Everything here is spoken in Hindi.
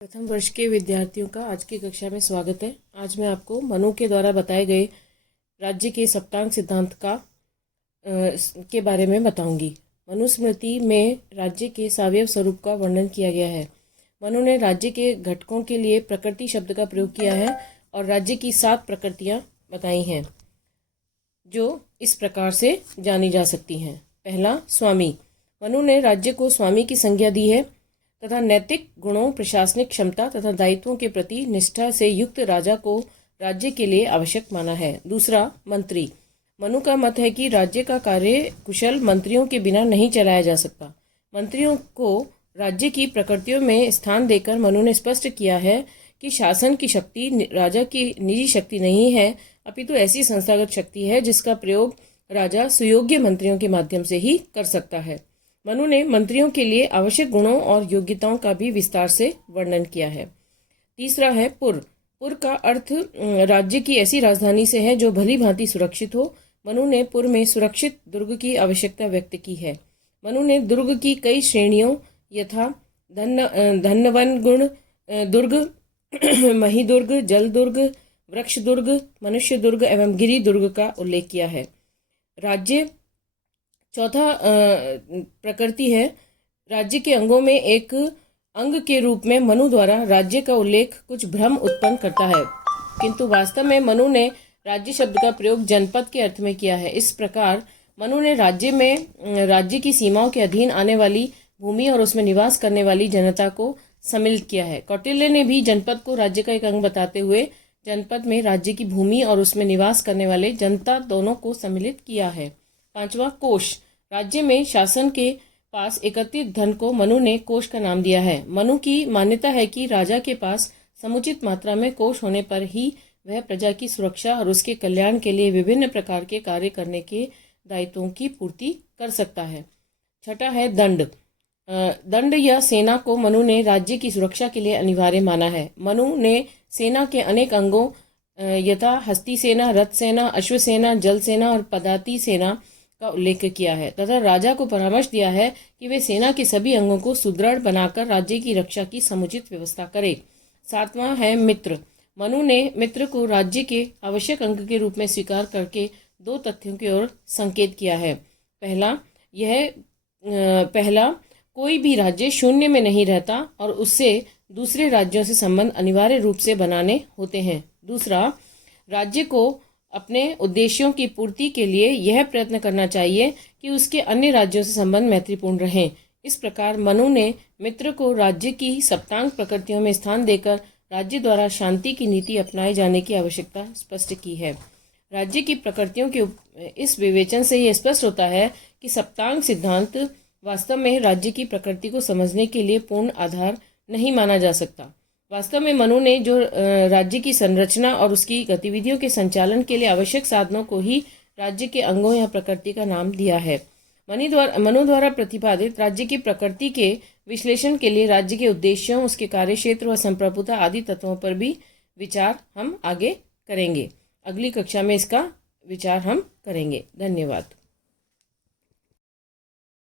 प्रथम वर्ष के विद्यार्थियों का आज की कक्षा में स्वागत है। आज मैं आपको मनु के द्वारा बताए गए राज्य के सप्तांग सिद्धांत के बारे में बताऊंगी। मनुस्मृति में राज्य के सावयव स्वरूप का वर्णन किया गया है। मनु ने राज्य के घटकों के लिए प्रकृति शब्द का प्रयोग किया है और राज्य की 7 प्रकृतियां बताई हैं जो इस प्रकार से जानी जा सकती हैं। पहला, स्वामी। मनु ने राज्य को स्वामी की संज्ञा दी है तथा नैतिक गुणों, प्रशासनिक क्षमता तथा दायित्वों के प्रति निष्ठा से युक्त राजा को राज्य के लिए आवश्यक माना है। दूसरा, मंत्री। मनु का मत है कि राज्य का कार्य कुशल मंत्रियों के बिना नहीं चलाया जा सकता। मंत्रियों को राज्य की प्रकृतियों में स्थान देकर मनु ने स्पष्ट किया है कि शासन की शक्ति राजा की निजी शक्ति नहीं है, अपितु ऐसी संस्थागत शक्ति है जिसका प्रयोग राजा सुयोग्य मंत्रियों के माध्यम से ही कर सकता है। मनु ने मंत्रियों के लिए आवश्यक गुणों और योग्यताओं का भी विस्तार से वर्णन किया है। तीसरा है पुर। पुर का अर्थ राज्य की ऐसी राजधानी से है जो भली भांति सुरक्षित हो। मनु ने पुर में सुरक्षित दुर्ग की आवश्यकता व्यक्त की है। मनु ने दुर्ग की कई श्रेणियों यथा धनवन गुण दुर्ग, मही दुर्ग, जल दुर्ग, वृक्ष दुर्ग, मनुष्य दुर्ग एवं गिरि दुर्ग का उल्लेख किया है। राज्य चौथा प्रकृति है। राज्य के अंगों में एक अंग के रूप में मनु द्वारा राज्य का उल्लेख कुछ भ्रम उत्पन्न करता है, किंतु वास्तव में मनु ने राज्य शब्द का प्रयोग जनपद के अर्थ में किया है। इस प्रकार मनु ने राज्य की सीमाओं के अधीन आने वाली भूमि और उसमें निवास करने वाली जनता को सम्मिलित किया है। कौटिल्य ने भी जनपद को राज्य का एक अंग बताते हुए जनपद में राज्य की भूमि और उसमें निवास करने वाले जनता दोनों को सम्मिलित किया है। पांचवा, कोष। राज्य में शासन के पास एकत्रित धन को मनु ने कोष का नाम दिया है। मनु की मान्यता है कि राजा के पास समुचित मात्रा में कोष होने पर ही वह प्रजा की सुरक्षा और उसके कल्याण के लिए विभिन्न प्रकार के कार्य करने के दायित्वों की पूर्ति कर सकता है। छठा है दंड। दंड या सेना को मनु ने राज्य की सुरक्षा के लिए अनिवार्य माना है। मनु ने सेना के अनेक अंगों यथा हस्ती सेना, रथ सेना, अश्व सेना, जल सेना और पदाति सेना का उल्लेख किया है तथा राजा को परामर्श दिया है कि वे सेना के सभी अंगों को सुदृढ़ बनाकर राज्य की रक्षा की समुचित व्यवस्था करे। सातवां है मित्र। मनु ने मित्र को राज्य के आवश्यक अंग के रूप में स्वीकार करके 2 तथ्यों की ओर संकेत किया है। पहला, कोई भी राज्य शून्य में नहीं रहता और उससे दूसरे राज्यों से संबंध अनिवार्य रूप से बनाने होते हैं। दूसरा, राज्य को अपने उद्देश्यों की पूर्ति के लिए यह प्रयत्न करना चाहिए कि उसके अन्य राज्यों से संबंध मैत्रीपूर्ण रहें। इस प्रकार मनु ने मित्र को राज्य की सप्तांग प्रकृतियों में स्थान देकर राज्य द्वारा शांति की नीति अपनाए जाने की आवश्यकता स्पष्ट की है। राज्य की प्रकृतियों के इस विवेचन से यह स्पष्ट होता है कि सप्तांग सिद्धांत वास्तव में राज्य की प्रकृति को समझने के लिए पूर्ण आधार नहीं माना जा सकता। वास्तव में मनु ने जो राज्य की संरचना और उसकी गतिविधियों के संचालन के लिए आवश्यक साधनों को ही राज्य के अंगों या प्रकृति का नाम दिया है। मनु द्वारा प्रतिपादित राज्य की प्रकृति के विश्लेषण के लिए राज्य के उद्देश्यों, उसके कार्यक्षेत्र व संप्रभुता आदि तत्वों पर भी विचार हम आगे करेंगे। अगली कक्षा में इसका विचार हम करेंगे। धन्यवाद।